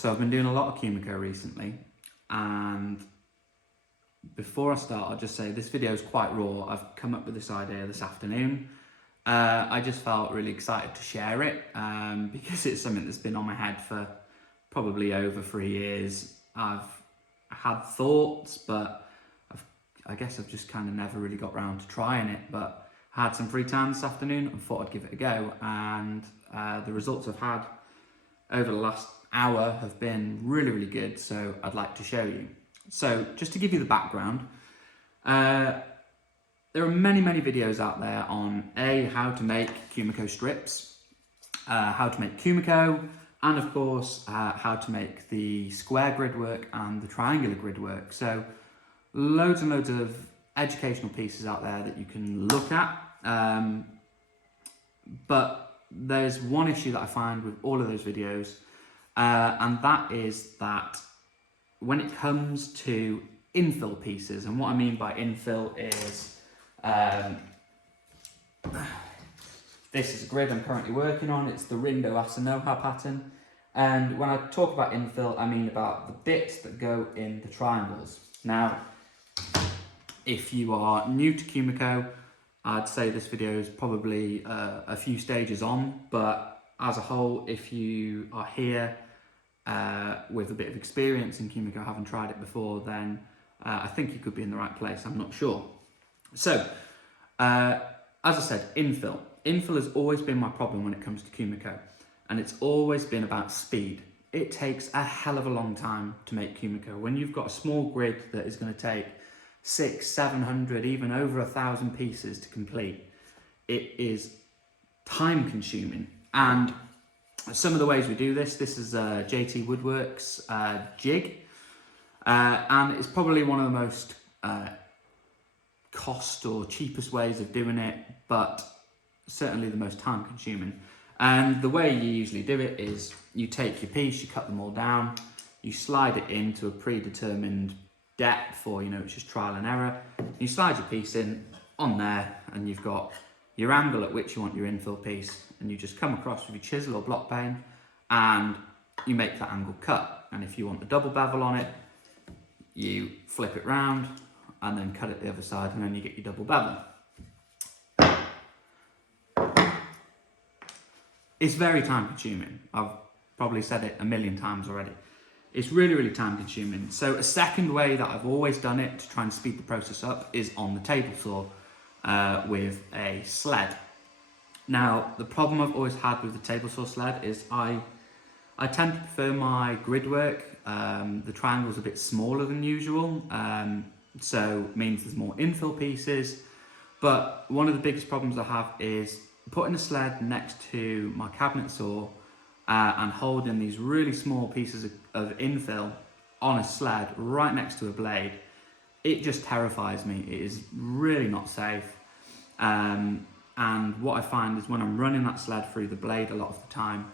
So I've been doing a lot of kumiko recently, and before I start, I'll just say this video is quite raw. I've come up with this idea this afternoon. I just felt really excited to share it because it's something that's been on my head for probably over 3 years. I've had thoughts, but I guess I've just kind of never really got around to trying it. But I had some free time this afternoon and thought I'd give it a go. And the results I've had over the last hour have been really, really good. So I'd like to show you. So just to give you the background, there are many, many videos out there on how to make kumiko strips, how to make kumiko, and of course, how to make the square grid work and the triangular grid work. So loads and loads of educational pieces out there that you can look at. But there's one issue that I find with all of those videos, and that is that when it comes to infill pieces, and what I mean by infill is, this is a grid I'm currently working on. It's the Rindo Asanoha pattern. And when I talk about infill, I mean about the bits that go in the triangles. Now, if you are new to kumiko, I'd say this video is probably a few stages on, but as a whole, if you are here with a bit of experience in kumiko, having tried it before, then I think you could be in the right place. I'm not sure. So, as I said, infill. Infill has always been my problem when it comes to kumiko, and it's always been about speed. It takes a hell of a long time to make kumiko. When you've got a small grid that is going to take 600, 700, even over 1,000 pieces to complete, it is time consuming. And some of the ways we do this is JT Woodworks jig, and it's probably one of the most cost or cheapest ways of doing it, but certainly the most time consuming. And the way you usually do it is you take your piece, you cut them all down, you slide it into a predetermined depth, or it's just trial and error. You slide your piece in on there, and you've got your angle at which you want your infill piece, and you just come across with your chisel or block plane and you make that angle cut. And if you want the double bevel on it, you flip it round and then cut it the other side, and then you get your double bevel. It's very time consuming. I've probably said it a million times already. It's really, really time consuming. So a second way that I've always done it to try and speed the process up is on the table saw with a sled. Now, the problem I've always had with the table saw sled is I tend to prefer my grid work. The triangle's a bit smaller than usual, so it means there's more infill pieces. But one of the biggest problems I have is putting a sled next to my cabinet saw and holding these really small pieces of infill on a sled right next to a blade. It just terrifies me. It is really not safe. And what I find is when I'm running that sled through the blade a lot of the time,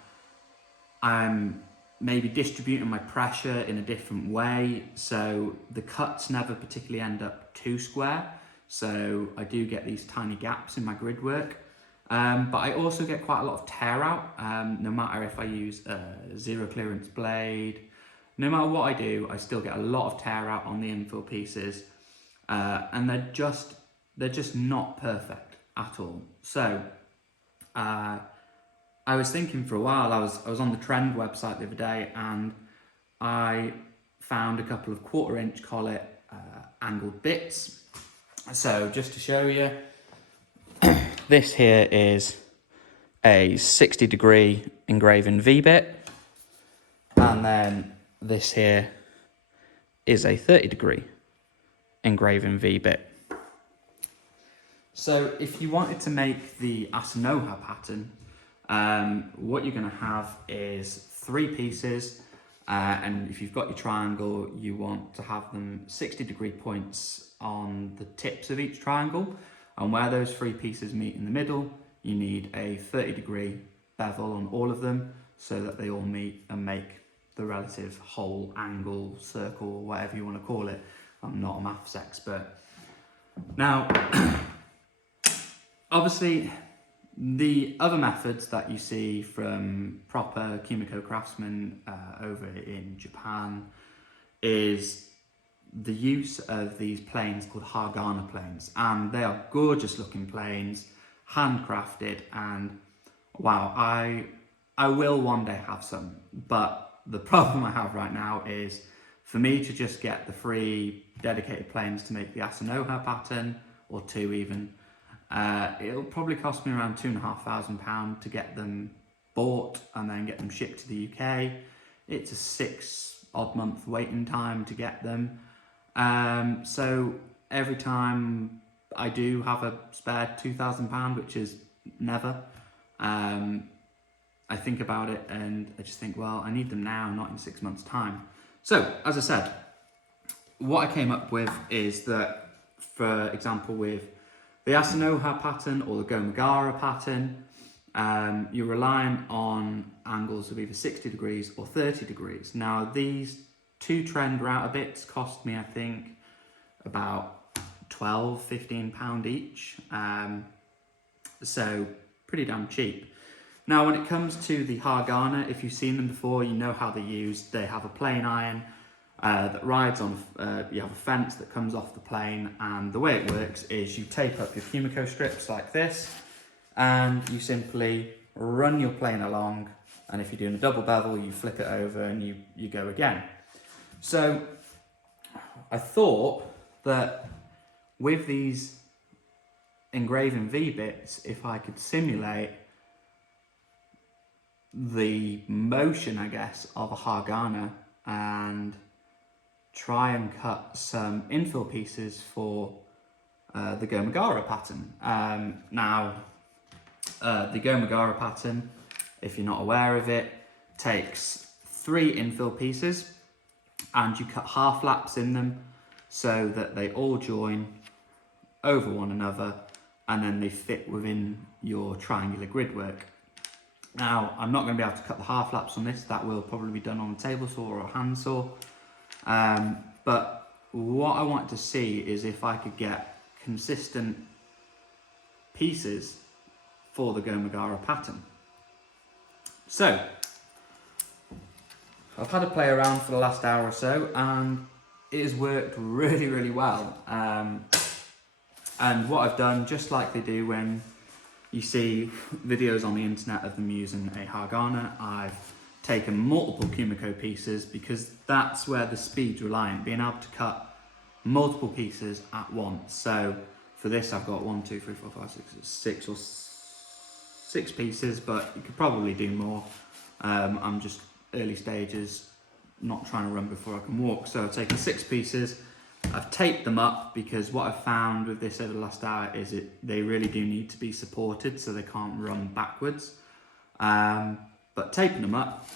I'm maybe distributing my pressure in a different way, so the cuts never particularly end up too square. So I do get these tiny gaps in my grid work. But I also get quite a lot of tear out, no matter if I use a zero clearance blade. No matter what I do, I still get a lot of tear out on the infill pieces, and they're just not perfect at all. So I was thinking for a while. I was on the Trend website the other day, and I found a couple of 1/4 inch collet angled bits. So just to show you. This here is a 60-degree engraving V-bit, and then this here is a 30-degree engraving V-bit. So if you wanted to make the Asanoha pattern, what you're going to have is 3 pieces, and if you've got your triangle, you want to have them 60-degree points on the tips of each triangle. And where those 3 pieces meet in the middle, you need a 30-degree bevel on all of them so that they all meet and make the relative whole angle, circle, whatever you want to call it. I'm not a maths expert. Now, obviously, The other methods that you see from proper kumiko craftsmen over in Japan is the use of these planes called hargana planes, and they are gorgeous looking planes, handcrafted, and wow, I will one day have some, but the problem I have right now is for me to just get the 3 dedicated planes to make the Asanoha pattern, or 2 even, it'll probably cost me around £2,500 to get them bought and then get them shipped to the UK. It's a 6 odd month waiting time to get them. So every time I do have a spare £2,000, which is never, I think about it and I just think, well, I need them now, not in 6 months' time. So, as I said, what I came up with is that, for example, with the Asanoha pattern or the Gomagara pattern, you're relying on angles of either 60 degrees or 30 degrees. Now, these 2 trend router bits cost me, I think, about £12–15 each. So, pretty damn cheap. Now, when it comes to the hargana, if you've seen them before, you know how they're used. They have a plane iron that rides on, you have a fence that comes off the plane, and the way it works is you tape up your kumiko strips like this, and you simply run your plane along, and if you're doing a double bevel, you flip it over and you go again. So I thought that with these engraving V-bits, if I could simulate the motion, I guess, of a hargana and try and cut some infill pieces for the Gomagara pattern. Now, the Gomagara pattern, if you're not aware of it, takes 3 infill pieces and you cut half laps in them so that they all join over one another and then they fit within your triangular grid work. Now, I'm not going to be able to cut the half laps on this. That will probably be done on a table saw or a hand saw. But what I wanted to see is if I could get consistent pieces for the Gomagara pattern. So, I've had a play around for the last hour or so, and it has worked really, really well. And what I've done, just like they do when you see videos on the internet of them using a hargana, I've taken multiple kumiko pieces because that's where the speed's reliant, being able to cut multiple pieces at once. So for this, I've got 1, 2, 3, 4, 5, 6 or 6 pieces, but you could probably do more. I'm just early stages, not trying to run before I can walk. So I've taken 6 pieces. I've taped them up because what I've found with this over the last hour is they really do need to be supported so they can't run backwards. But taping them up,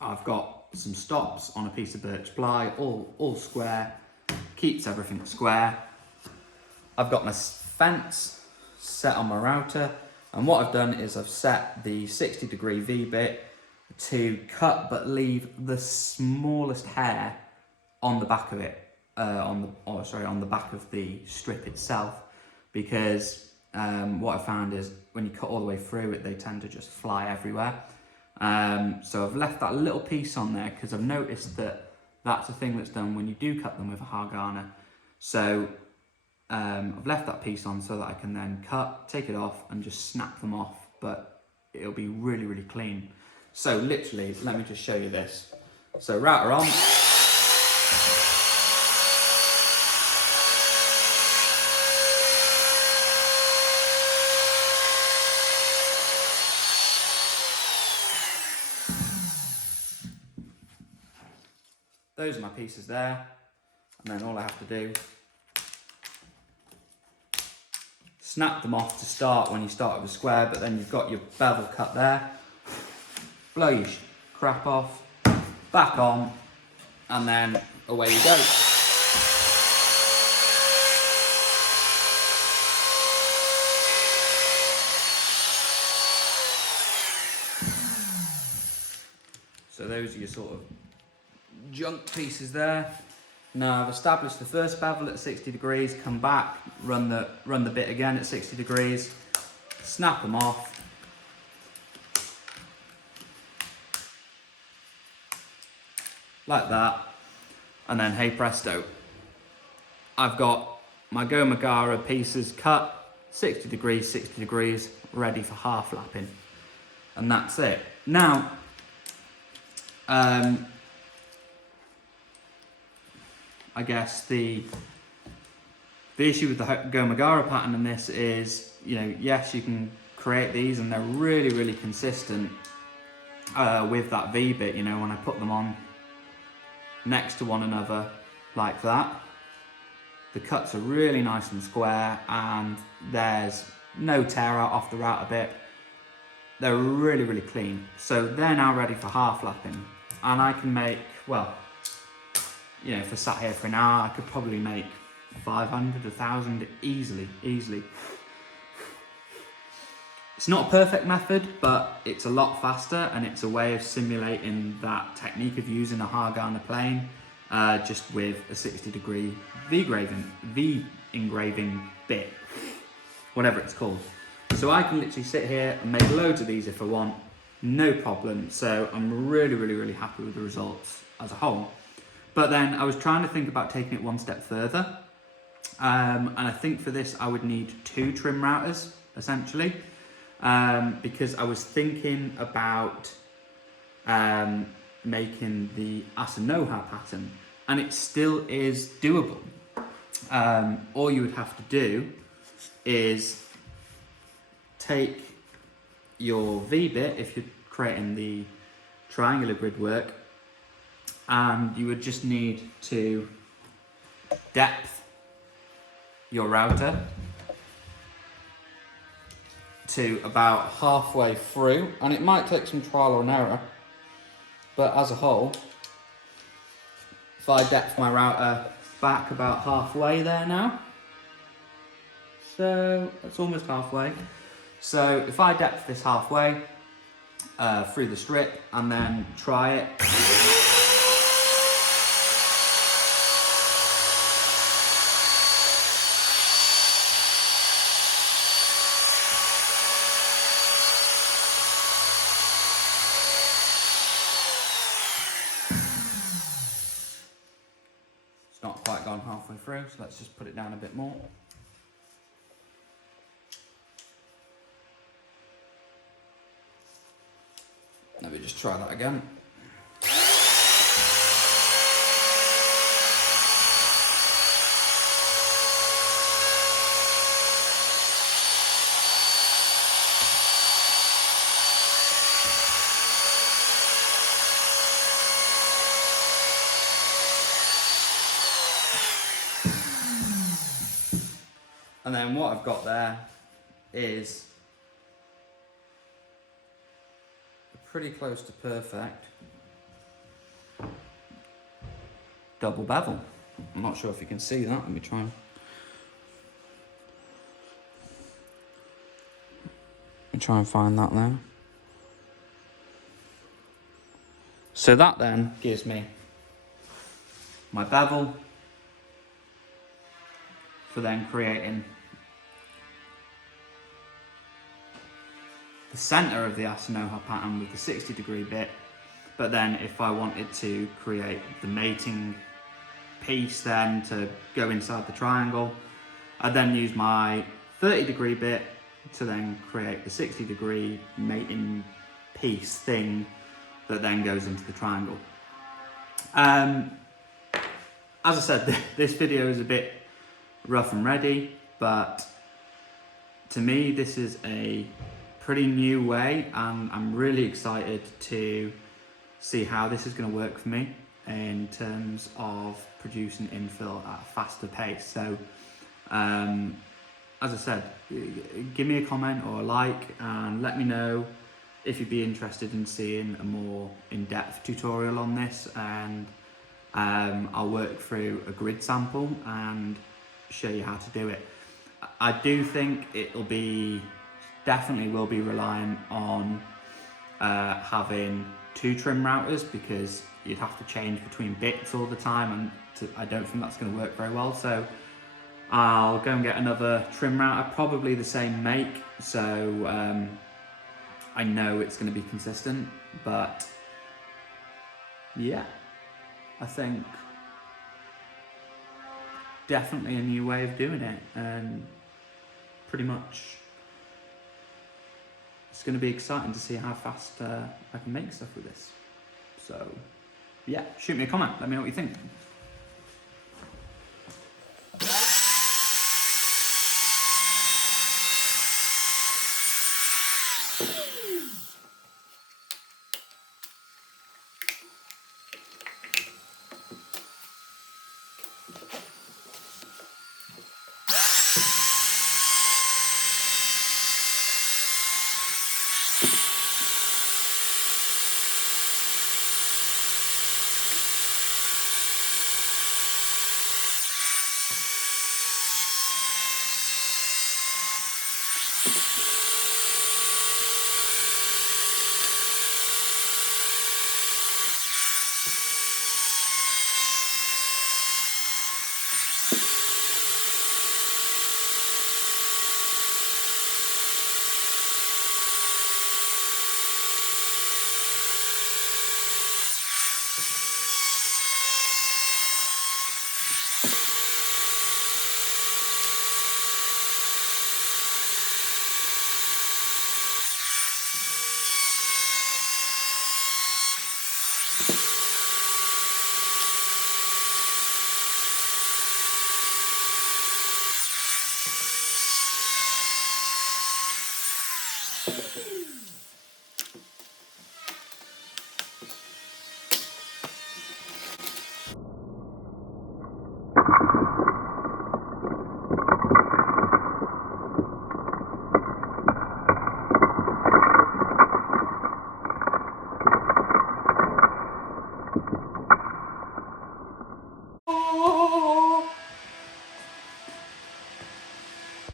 I've got some stops on a piece of birch ply, all square, keeps everything square. I've got my fence set on my router, and what I've done is I've set the 60-degree V-bit to cut but leave the smallest hair on the back of it. On the back of the strip itself, because what I found is when you cut all the way through it, they tend to just fly everywhere. So I've left that little piece on there because I've noticed that that's a thing that's done when you do cut them with a hargana. So I've left that piece on so that I can then cut, take it off and just snap them off, but it'll be really, really clean. So literally, let me just show you this. So router on. Those are my pieces there, and then all I have to do, snap them off to start when you start with a square, but then you've got your bevel cut there, blow your crap off, back on, and then away you go. So those are your sort of junk pieces there. Now I've established the first bevel at 60 degrees, come back, run the bit again at 60 degrees, snap them off. Like that. And then, hey presto, I've got my Gomagara pieces cut, 60 degrees, ready for half lapping. And that's it. Now, I guess the issue with the Gomagara pattern in this is, you know, yes, you can create these and they're really, really consistent with that V-bit, you know, when I put them on next to one another like that. The cuts are really nice and square and there's no tear out off the router bit. They're really, really clean. So they're now ready for half lapping. And I can make, well, you know, if I sat here for an hour, I could probably make 500, 1,000 easily. It's not a perfect method, but it's a lot faster and it's a way of simulating that technique of using a Hargana plane just with a 60-degree V-engraving bit, whatever it's called. So I can literally sit here and make loads of these if I want, no problem. So I'm really, really, really happy with the results as a whole. But then I was trying to think about taking it one step further. And I think for this, I would need 2 trim routers, essentially. Because I was thinking about making the Asanoha pattern, and it still is doable. All you would have to do is take your V-bit, if you're creating the triangular grid work, and you would just need to depth your router to about halfway through, and it might take some trial and error, but as a whole, if I depth my router back about halfway there now, so that's almost halfway. So if I depth this halfway through the strip and then try it, it's not quite gone halfway through, so let's just put it down a bit more. Let me just try that again. And then what I've got there is pretty close to perfect double bevel. I'm not sure if you can see that. Let me try and find that there. So that then gives me my bevel for then creating the center of the Asanoha pattern with the 60-degree bit. But then if I wanted to create the mating piece then to go inside the triangle, I'd then use my 30-degree bit to then create the 60-degree mating piece thing that then goes into the triangle. As I said, this video is a bit rough and ready, but to me this is a pretty new way, and I'm really excited to see how this is going to work for me in terms of producing infill at a faster pace. So as I said, give me a comment or a like and let me know if you'd be interested in seeing a more in-depth tutorial on this, and I'll work through a grid sample and show you how to do it. I do think it'll be definitely will be relying on having 2 trim routers, because you'd have to change between bits all the time, and I don't think that's going to work very well. So I'll go and get another trim router, probably the same make, so I know it's going to be consistent, but yeah, I think definitely a new way of doing it, and pretty much it's going to be exciting to see how fast I can make stuff with this. So yeah, shoot me a comment, let me know what you think.